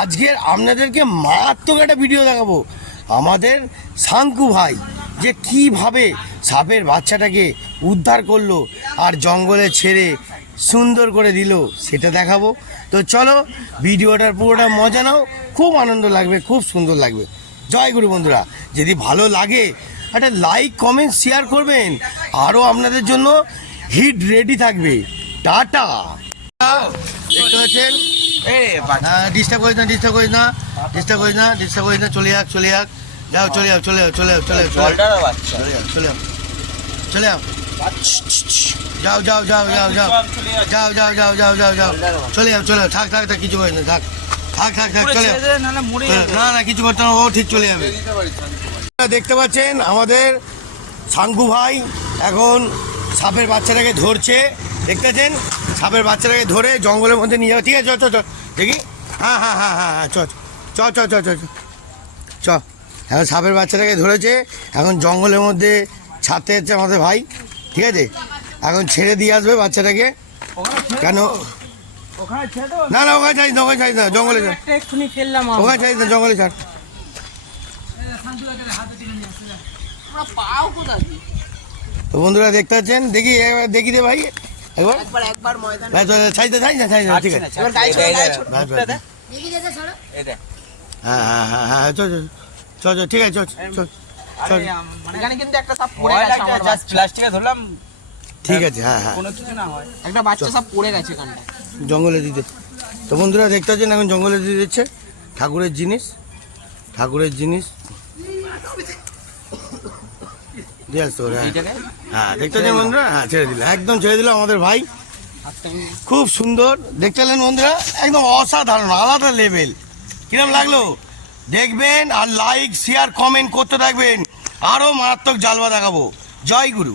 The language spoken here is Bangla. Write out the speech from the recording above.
আজকের আপনাদেরকে মারাত্মক একটা ভিডিও দেখাবো আমাদের সাঙ্কু ভাই যে কিভাবে সাপের বাচ্চাটাকে উদ্ধার করলো আর জঙ্গলে ছেড়ে সুন্দর করে দিল সেটা দেখাবো। তো চলো ভিডিওটার পুরোটা মজা নাও, খুব আনন্দ লাগবে, খুব সুন্দর লাগবে। জয় গুরু বন্ধুরা, যদি ভালো লাগে একটা লাইক কমেন্ট শেয়ার করবেন, আরও আপনাদের জন্য হিট রেডি থাকবে। টাটা। দেখতে পাচ্ছেন, ডিস্টার্ব করিস না, ডিস্টার্ব করিস না, ডিস্টার্ব করিস না, ডিস্টার্ব করিস না, চলে যাক, চলে যাক, যাও, চলে যাও, চলে যাও, চলে যাও, চলে যাও, চলে যাও, চলে যাও, চলে যাও, যাও, যাও, যাও, যাও, যাও, যাও, যাও, যাও, যাও, যাও, যাও, চলে যাও, চলে যাও, থাক, থাক, থাক, কিছু করিস না, থাক, থাক, থাক, থাক, চলে যাও, না না কিছু করতে না, ও ঠিক চলে যাবে। দেখতে পাচ্ছেন আমাদের সাঙ্কু ভাই এখন সাপের বাচ্চাটাকে ধরছে, দেখতে পাচ্ছেন সাপের বাচ্চাটাকে ধরে জঙ্গলের মধ্যে নিয়ে যাবে। ঠিক আছে, চ চ চ দেখি, হ্যাঁ হ্যাঁ হ্যাঁ হ্যাঁ হ্যাঁ, চ চ চ চ চ চ এখন সাপের বাচ্চাটাকে ধরেছে, এখন জঙ্গলের মধ্যে ছাড়তে যাচ্ছে আমাদের ভাই। ঠিক আছে, এখন ছেড়ে দিয়ে আসবে বাচ্চাটাকে। কেন না না, ওখানে চাইছ না, ওখানে চাইছ না, জঙ্গলে ছাড়, ওখানে চাইছ না, জঙ্গলে ছাড়। তো বন্ধুরা দেখতে পাচ্ছেন, দেখি একবার দেখি দে ভাই, একবার ছাইতে ছাই না, ছাই না, ঠিক আছে, হ্যাঁ হ্যাঁ হ্যাঁ হ্যাঁ, চ চ চ, ঠিক আছে, চ চ চ, ঠিক আছে, হ্যাঁ হ্যাঁ, একটা বাচ্চা সব পড়ে গেছে এখানটা জঙ্গলে দিতে। তো বন্ধুরা দেখতে পাচ্ছেন এখন জঙ্গলে দিয়ে দিচ্ছে ঠাকুরের জিনিস, ঠাকুরের জিনিস দিয়ে আসতে পারে। হ্যাঁ দেখতে পাচ্ছেন বন্ধুরা, হ্যাঁ ছেড়ে দিল, একদম ছেড়ে দিল আমাদের ভাই, খুব সুন্দর। দেখতে পেলেন বন্ধুরা, একদম অসাধারণ, আলাদা লেভেল। কিরম লাগলো দেখবেন, আর লাইক শেয়ার কমেন্ট করতে থাকবেন, আরও মারাত্মক জালবা দেখাবো। জয় গুরু।